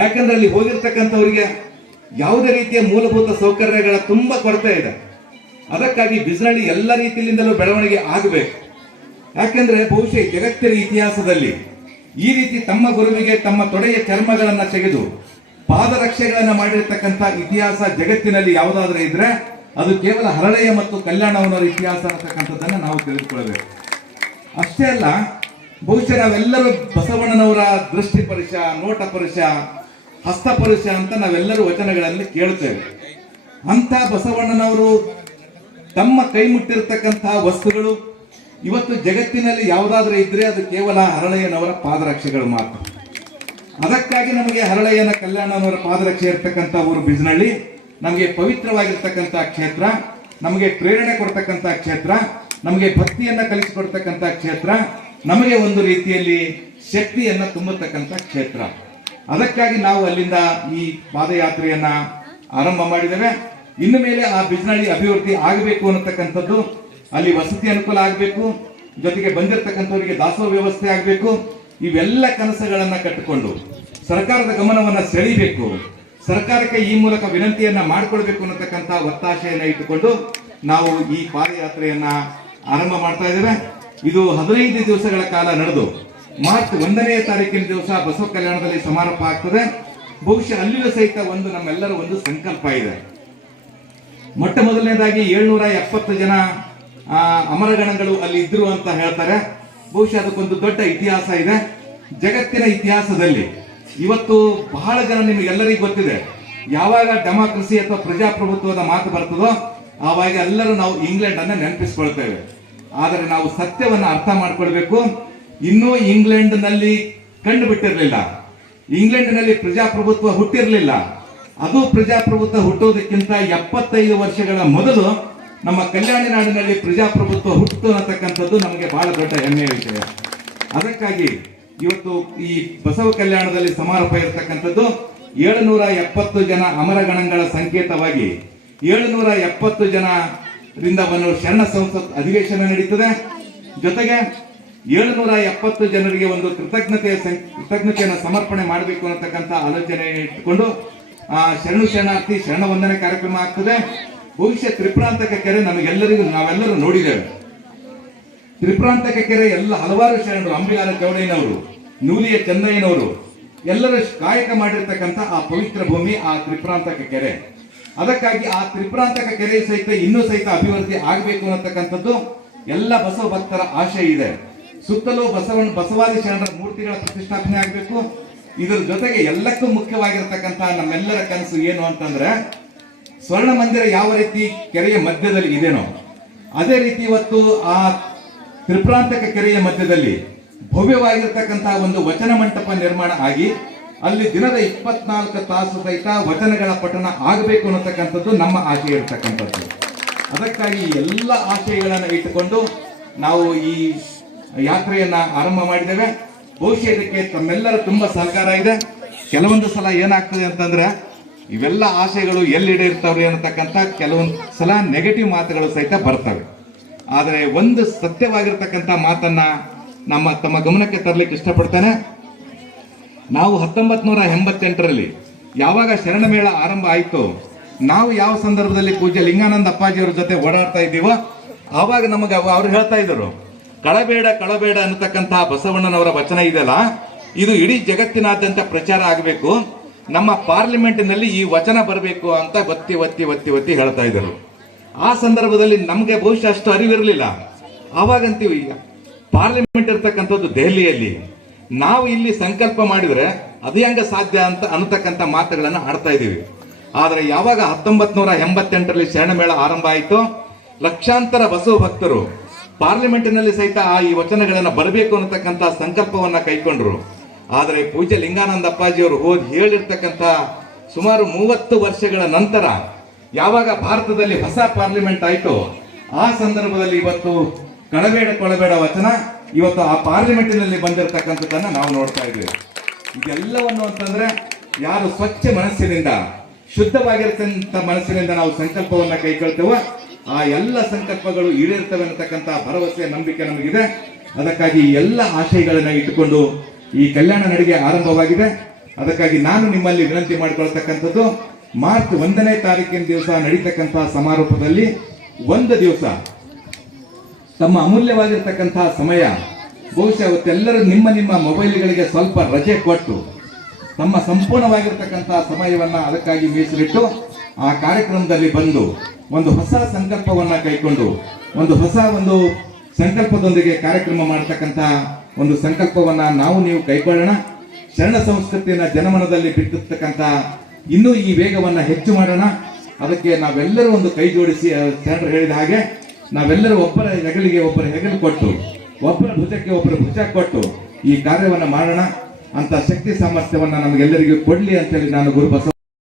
ಯಾಕಂದ್ರೆ ಅಲ್ಲಿ ಹೋಗಿರ್ತಕ್ಕಂಥವರಿಗೆ ಯಾವುದೇ ರೀತಿಯ ಮೂಲಭೂತ ಸೌಕರ್ಯಗಳ ತುಂಬಾ ಕೊರತೆ ಇದೆ. ಅದಕ್ಕಾಗಿ ಬಿಜ್ನಳ್ಳಿ ಎಲ್ಲ ರೀತಿಯಿಂದಲೂ ಬೆಳವಣಿಗೆ ಆಗಬೇಕು. ಯಾಕೆಂದ್ರೆ ಬಹುಶಃ ಜಗತ್ತಿನ ಇತಿಹಾಸದಲ್ಲಿ ಈ ರೀತಿ ತಮ್ಮ ಗುರುವಿಗೆ ತಮ್ಮ ತೊಡೆಯ ಚರ್ಮಗಳನ್ನ ತೆಗೆದು ಪಾದರಕ್ಷೆಗಳನ್ನ ಮಾಡಿರ್ತಕ್ಕಂಥ ಇತಿಹಾಸ ಜಗತ್ತಿನಲ್ಲಿ ಯಾವುದಾದ್ರೂ ಇದ್ರೆ ಅದು ಕೇವಲ ಹರಳೆಯ ಮತ್ತು ಕಲ್ಯಾಣವನವರ ಇತಿಹಾಸ ಅನ್ನತಕ್ಕಂಥದ್ದನ್ನ ನಾವು ತಿಳಿದುಕೊಳ್ಳಬೇಕು. ಅಷ್ಟೇ ಅಲ್ಲ, ಬಹುಶಃ ನಾವೆಲ್ಲರೂ ಬಸವಣ್ಣನವರ ದೃಷ್ಟಿ ಪರುಷ, ನೋಟ ಪರುಷ, ಹಸ್ತ ಪರುಷ ಅಂತ ನಾವೆಲ್ಲರೂ ವಚನಗಳಲ್ಲಿ ಕೇಳುತ್ತೇವೆ. ಅಂತ ಬಸವಣ್ಣನವರು ತಮ್ಮ ಕೈ ಮುಟ್ಟಿರ್ತಕ್ಕಂತಹ ವಸ್ತುಗಳು ಇವತ್ತು ಜಗತ್ತಿನಲ್ಲಿ ಯಾವುದಾದ್ರೂ ಇದ್ರೆ ಅದು ಕೇವಲ ಹರಳಯ್ಯನವರ ಪಾದರಕ್ಷೆಗಳು ಮಾತ್ರ. ಅದಕ್ಕಾಗಿ ನಮಗೆ ಹರಳಯ್ಯನ ಕಲ್ಯಾಣನವರ ಪಾದರಕ್ಷೆ ಇರ್ತಕ್ಕಂಥ ಊರು ಬಿಜ್ನಳ್ಳಿ ನಮಗೆ ಪವಿತ್ರವಾಗಿರ್ತಕ್ಕಂಥ ಕ್ಷೇತ್ರ, ನಮಗೆ ಪ್ರೇರಣೆ ಕೊಡ್ತಕ್ಕಂಥ ಕ್ಷೇತ್ರ, ನಮಗೆ ಭಕ್ತಿಯನ್ನ ಕಲಿಸಿಕೊಡ್ತಕ್ಕಂಥ ಕ್ಷೇತ್ರ, ನಮಗೆ ಒಂದು ರೀತಿಯಲ್ಲಿ ಶಕ್ತಿಯನ್ನ ತುಂಬತಕ್ಕಂಥ ಕ್ಷೇತ್ರ. ಅದಕ್ಕಾಗಿ ನಾವು ಅಲ್ಲಿಂದ ಈ ಪಾದಯಾತ್ರೆಯನ್ನ ಆರಂಭ ಮಾಡಿದ್ದೇವೆ. ಇನ್ನು ಮೇಲೆ ಆ ಬಿಜ್ನಳ್ಳಿ ಅಭಿವೃದ್ಧಿ ಆಗಬೇಕು ಅನ್ನತಕ್ಕಂಥದ್ದು, ಅಲ್ಲಿ ವಸತಿ ಅನುಕೂಲ ಆಗಬೇಕು, ಜೊತೆಗೆ ಬಂದಿರತಕ್ಕಂಥವರಿಗೆ ದಾಸೋಹ ವ್ಯವಸ್ಥೆ ಆಗಬೇಕು. ಇವೆಲ್ಲ ಕನಸುಗಳನ್ನ ಕಟ್ಟಿಕೊಂಡು ಸರ್ಕಾರದ ಗಮನವನ್ನ ಸೆಳೀಬೇಕು, ಸರ್ಕಾರಕ್ಕೆ ಈ ಮೂಲಕ ವಿನಂತಿಯನ್ನ ಮಾಡಿಕೊಳ್ಬೇಕು ಅನ್ನತಕ್ಕಂಥ ಒತ್ತಾಶೆಯನ್ನ ಇಟ್ಟುಕೊಂಡು ನಾವು ಈ ಪಾದಯಾತ್ರೆಯನ್ನ ಆರಂಭ ಮಾಡ್ತಾ ಇದ್ದೇವೆ. ಇದು 15 ದಿವಸಗಳ ಕಾಲ ನಡೆದು ಮಾರ್ಚ್ 1ನೇ ತಾರೀಕಿನ ದಿವಸ ಬಸವ ಕಲ್ಯಾಣದಲ್ಲಿ ಸಮಾರೋಪ ಆಗ್ತದೆ. ಬಹುಶಃ ಅಲ್ಲಿಯೂ ಸಹಿತ ಒಂದು ನಮ್ಮೆಲ್ಲರ ಒಂದು ಸಂಕಲ್ಪ ಇದೆ. ಮೊಟ್ಟ ಮೊದಲನೇದಾಗಿ 770 ಜನ ಅಮರಗಣಗಳು ಅಲ್ಲಿ ಇದ್ರು ಅಂತ ಹೇಳ್ತಾರೆ. ಬಹುಶಃ ಅದಕ್ಕೊಂದು ದೊಡ್ಡ ಇತಿಹಾಸ ಇದೆ ಜಗತ್ತಿನ ಇತಿಹಾಸದಲ್ಲಿ. ಇವತ್ತು ಬಹಳ ಜನ ನಿಮಗೆಲ್ಲರಿಗೂ ಗೊತ್ತಿದೆ, ಯಾವಾಗ ಡೆಮಾಕ್ರಸಿ ಅಥವಾ ಪ್ರಜಾಪ್ರಭುತ್ವದ ಮಾತು ಬರ್ತದೋ ಆವಾಗ ಎಲ್ಲರೂ ನಾವು ಇಂಗ್ಲೆಂಡ್ ಅನ್ನ ನೆನಪಿಸ್ಕೊಳ್ತೇವೆ. ಆದರೆ ನಾವು ಸತ್ಯವನ್ನ ಅರ್ಥ ಮಾಡ್ಕೊಳ್ಬೇಕು. ಇನ್ನೂ ಇಂಗ್ಲೆಂಡ್ ನಲ್ಲಿ ಕಂಡು ಬಿಟ್ಟಿರಲಿಲ್ಲ, ಇಂಗ್ಲೆಂಡ್ನಲ್ಲಿ ಪ್ರಜಾಪ್ರಭುತ್ವ ಹುಟ್ಟಿರಲಿಲ್ಲ. ಅದು ಪ್ರಜಾಪ್ರಭುತ್ವ ಹುಟ್ಟೋದಕ್ಕಿಂತ 75 ವರ್ಷಗಳ ಮೊದಲು ನಮ್ಮ ಕಲ್ಯಾಣ ನಾಡಿನಲ್ಲಿ ಪ್ರಜಾಪ್ರಭುತ್ವ ಹುಟ್ಟಿತು ಅನ್ನತಕ್ಕಂಥದ್ದು ನಮಗೆ ಬಹಳ ದೊಡ್ಡ ಹೆಮ್ಮೆಯ ವಿಷಯ. ಅದಕ್ಕಾಗಿ ಇವತ್ತು ಈ ಬಸವ ಕಲ್ಯಾಣದಲ್ಲಿ ಸಮಾರೋಪ ಇರತಕ್ಕಂಥದ್ದು 770 ಜನ ಅಮರಗಣಗಳ ಸಂಕೇತವಾಗಿ 770 ಜನರಿಂದ ಒಂದು ಶರಣ ಸಂಸತ್ ಅಧಿವೇಶನ ನಡೀತದೆ. ಜೊತೆಗೆ 770 ಜನರಿಗೆ ಒಂದು ಕೃತಜ್ಞತೆಯನ್ನು ಸಮರ್ಪಣೆ ಮಾಡಬೇಕು ಅನ್ನತಕ್ಕಂಥ ಆಲೋಚನೆ ಇಟ್ಟುಕೊಂಡು ಶರಣಾರ್ಥಿ ಶರಣ ವಂದನೆ ಕಾರ್ಯಕ್ರಮ ಆಗ್ತದೆ. ಬಹುಶಃ ತ್ರಿಪುರಾಂತಕ ಕೆರೆ ನಾವೆಲ್ಲರೂ ನೋಡಿದ್ದೇವೆ. ತ್ರಿಪುರಾಂತಕ ಕೆರೆ ಎಲ್ಲ ಹಲವಾರು ಶರಣರು, ಅಂಬಿಗಾರ ಚೌಡಯ್ಯನವರು, ನೂಲಿಯ ಚಂದಯ್ಯನವರು ಎಲ್ಲರೂ ಕಾಯಕ ಮಾಡಿರ್ತಕ್ಕಂಥ ಆ ಪವಿತ್ರ ಭೂಮಿ ಆ ತ್ರಿಪುರಾಂತಕ ಕೆರೆ. ಅದಕ್ಕಾಗಿ ಆ ತ್ರಿಪುರಾಂತಕ ಕೆರೆ ಸಹಿತ ಇನ್ನೂ ಸಹಿತ ಅಭಿವೃದ್ಧಿ ಆಗಬೇಕು ಅನ್ನತಕ್ಕಂಥದ್ದು ಎಲ್ಲ ಬಸವ ಭಕ್ತರ ಆಶೆ ಇದೆ. ಸುತ್ತಲೂ ಬಸವಾದಿ ಶರಣರ ಮೂರ್ತಿಗಳ ಪ್ರತಿಷ್ಠಾಪನೆ ಆಗಬೇಕು. ಇದರ ಜೊತೆಗೆ ಎಲ್ಲಕ್ಕೂ ಮುಖ್ಯವಾಗಿರ್ತಕ್ಕಂಥ ನಮ್ಮೆಲ್ಲರ ಕನಸು ಏನು ಅಂತಂದ್ರೆ, ಸ್ವರ್ಣ ಮಂದಿರ ಯಾವ ರೀತಿ ಕೆರೆಯ ಮಧ್ಯದಲ್ಲಿ ಇದೆನೋ ಅದೇ ರೀತಿ ಇವತ್ತು ಆ ತ್ರಿಪುರಾಂತಕ ಕೆರೆಯ ಮಧ್ಯದಲ್ಲಿ ಭವ್ಯವಾಗಿರ್ತಕ್ಕಂತಹ ಒಂದು ವಚನ ಮಂಟಪ ನಿರ್ಮಾಣ ಆಗಿ ಅಲ್ಲಿ ದಿನದ 24 ತಾಸು ಸಹಿತ ವಚನಗಳ ಪಠಣ ಆಗಬೇಕು ಅನ್ನತಕ್ಕಂಥದ್ದು ನಮ್ಮ ಆಶೆ ಇರತಕ್ಕಂಥದ್ದು. ಅದಕ್ಕಾಗಿ ಎಲ್ಲ ಆಶಯಗಳನ್ನು ಇಟ್ಟುಕೊಂಡು ನಾವು ಈ ಯಾತ್ರೆಯನ್ನ ಆರಂಭ ಮಾಡಿದ್ದೇವೆ. ಬಹುಶಃ ಇದಕ್ಕೆ ತಮ್ಮೆಲ್ಲರ ತುಂಬಾ ಸಹಕಾರ ಇದೆ. ಕೆಲವೊಂದು ಸಲ ಏನಾಗ್ತದೆ ಅಂತಂದ್ರೆ, ಇವೆಲ್ಲ ಆಶಯಗಳು ಎಲ್ಲಿಡಿರ್ತಾವ್ರಿ ಅನ್ನತಕ್ಕಂಥ ಕೆಲವೊಂದು ಸಲ ನೆಗೆಟಿವ್ ಮಾತುಗಳು ಸಹಿತ ಬರ್ತವೆ. ಆದರೆ ಒಂದು ಸತ್ಯವಾಗಿರ್ತಕ್ಕಂಥ ಮಾತನ್ನ ತಮ್ಮ ಗಮನಕ್ಕೆ ತರಲಿಕ್ಕೆ ಇಷ್ಟಪಡ್ತೇನೆ. ನಾವು 1988ರಲ್ಲಿ ಯಾವಾಗ ಶರಣ ಮೇಳ ಆರಂಭ ಆಯಿತು, ನಾವು ಯಾವ ಸಂದರ್ಭದಲ್ಲಿ ಪೂಜ್ಯ ಲಿಂಗಾನಂದ ಅಪ್ಪಾಜಿಯವರ ಜೊತೆ ಓಡಾಡ್ತಾ ಇದ್ದೀವೋ ಆವಾಗ ನಮಗೆ ಅವ್ರು ಹೇಳ್ತಾ ಇದ್ರು, ಕಳಬೇಡ ಕಳಬೇಡ ಅನ್ನತಕ್ಕಂತಹ ಬಸವಣ್ಣನವರ ವಚನ ಇದೆಯಲ್ಲ, ಇದು ಇಡೀ ಜಗತ್ತಿನಾದ್ಯಂತ ಪ್ರಚಾರ ಆಗಬೇಕು, ನಮ್ಮ ಪಾರ್ಲಿಮೆಂಟಿನಲ್ಲಿ ಈ ವಚನ ಬರಬೇಕು ಅಂತ ಒತ್ತಿ ಒತ್ತಿ ಒತ್ತಿ ಒತ್ತಿ ಹೇಳ್ತಾ ಇದ್ರು. ಆ ಸಂದರ್ಭದಲ್ಲಿ ನಮಗೆ ಬಹುಶಃ ಅಷ್ಟು ಅರಿವಿರಲಿಲ್ಲ. ಆವಾಗಂತೀವಿ, ಈಗ ಪಾರ್ಲಿಮೆಂಟ್ ಇರ್ತಕ್ಕಂಥದ್ದು ದೆಹಲಿಯಲ್ಲಿ, ನಾವು ಇಲ್ಲಿ ಸಂಕಲ್ಪ ಮಾಡಿದ್ರೆ ಅದು ಹೆಂಗ ಸಾಧ್ಯ ಅಂತ ಅನ್ನತಕ್ಕಂಥ ಮಾತುಗಳನ್ನು ಆಡ್ತಾ ಇದೀವಿ. ಆದರೆ ಯಾವಾಗ 1988ರಲ್ಲಿ ಶರಣಮೇಳ ಆರಂಭ ಆಯಿತು, ಲಕ್ಷಾಂತರ ಬಸವ ಭಕ್ತರು ಪಾರ್ಲಿಮೆಂಟಿನಲ್ಲಿ ಸಹಿತ ಈ ವಚನಗಳನ್ನು ಬರಬೇಕು ಅನ್ನತಕ್ಕಂಥ ಸಂಕಲ್ಪವನ್ನ ಕೈಕೊಂಡ್ರು. ಆದರೆ ಪೂಜ್ಯ ಲಿಂಗಾನಂದ ಅಪ್ಪಾಜಿಯವರು ಹೋಗಿ ಹೇಳಿರ್ತಕ್ಕಂಥ ಸುಮಾರು 30 ವರ್ಷಗಳ ನಂತರ ಯಾವಾಗ ಭಾರತದಲ್ಲಿ ಹೊಸ ಪಾರ್ಲಿಮೆಂಟ್ ಆಯಿತು, ಆ ಸಂದರ್ಭದಲ್ಲಿ ಇವತ್ತು ಕಳಬೇಡ ಕೊಳಬೇಡ ವಚನ ಇವತ್ತು ಆ ಪಾರ್ಲಿಮೆಂಟಿನಲ್ಲಿ ಬಂದಿರತಕ್ಕಂಥದ್ದನ್ನ ನಾವು ನೋಡ್ತಾ ಇದ್ದೇವೆ. ಇದೆಲ್ಲವನ್ನು ಅಂತಂದ್ರೆ ಯಾರು ಸ್ವಚ್ಛ ಮನಸ್ಸಿನಿಂದ, ಶುದ್ಧವಾಗಿರತಕ್ಕಂಥ ಮನಸ್ಸಿನಿಂದ ನಾವು ಸಂಕಲ್ಪವನ್ನ ಕೈಗೊಳ್ತೇವೋ ಆ ಎಲ್ಲ ಸಂಕಲ್ಪಗಳು ಈಡೇರ್ತವೆ ಅನ್ನತಕ್ಕಂಥ ಭರವಸೆ, ನಂಬಿಕೆ ನಮಗಿದೆ. ಅದಕ್ಕಾಗಿ ಎಲ್ಲ ಆಶಯಗಳನ್ನ ಇಟ್ಟುಕೊಂಡು ಈ ಕಲ್ಯಾಣ ನಡಿಗೆ ಆರಂಭವಾಗಿದೆ. ಅದಕ್ಕಾಗಿ ನಾನು ನಿಮ್ಮಲ್ಲಿ ವಿನಂತಿ ಮಾಡಿಕೊಳ್ತಕ್ಕಂಥದ್ದು, ಮಾರ್ಚ್ 1ನೇ ತಾರೀಕಿನ ದಿವಸ ನಡೀತಕ್ಕಂತಹ ಸಮಾರೋಪದಲ್ಲಿ ಒಂದು ದಿವಸ ತಮ್ಮ ಅಮೂಲ್ಯವಾಗಿರ್ತಕ್ಕಂತಹ ಸಮಯ, ಬಹುಶಃ ಅವತ್ತೆಲ್ಲರೂ ನಿಮ್ಮ ನಿಮ್ಮ ಮೊಬೈಲ್ಗಳಿಗೆ ಸ್ವಲ್ಪ ರಜೆ ಕೊಟ್ಟು ತಮ್ಮ ಸಂಪೂರ್ಣವಾಗಿರ್ತಕ್ಕಂತಹ ಸಮಯವನ್ನ ಅದಕ್ಕಾಗಿ ಮೀಸಲಿಟ್ಟು ಆ ಕಾರ್ಯಕ್ರಮದಲ್ಲಿ ಬಂದು ಒಂದು ಹೊಸ ಸಂಕಲ್ಪವನ್ನ ಕೈಕೊಂಡು ಒಂದು ಹೊಸ ಸಂಕಲ್ಪದೊಂದಿಗೆ ಕಾರ್ಯಕ್ರಮ ಮಾಡತಕ್ಕಂತ ಒಂದು ಸಂಕಲ್ಪವನ್ನ ನಾವು ನೀವು ಕೈಗೊಳ್ಳೋಣ. ಶರಣ ಸಂಸ್ಕೃತಿಯನ್ನ ಜನಮನದಲ್ಲಿ ಬಿಟ್ಟಿರ್ತಕ್ಕಂಥ ಇನ್ನೂ ಈ ವೇಗವನ್ನ ಹೆಚ್ಚು ಮಾಡೋಣ. ಅದಕ್ಕೆ ನಾವೆಲ್ಲರೂ ಒಂದು ಕೈ ಜೋಡಿಸಿ, ಶರಣರು ಹೇಳಿದ ಹಾಗೆ ನಾವೆಲ್ಲರೂ ಒಬ್ಬರ ಹೆಗಲಿಗೆ ಒಬ್ಬರ ಹೆಗಲು ಕೊಟ್ಟು, ಒಬ್ಬರ ಭುಜಕ್ಕೆ ಒಬ್ಬರ ಭುಜ ಕೊಟ್ಟು ಈ ಕಾರ್ಯವನ್ನ ಮಾಡೋಣ ಅಂತ ಶಕ್ತಿ ಸಾಮರ್ಥ್ಯವನ್ನ ನಮಗೆಲ್ಲರಿಗೂ ಕೊಡ್ಲಿ ಅಂತೇಳಿ ನಾನು ಗುರು ಬಸವ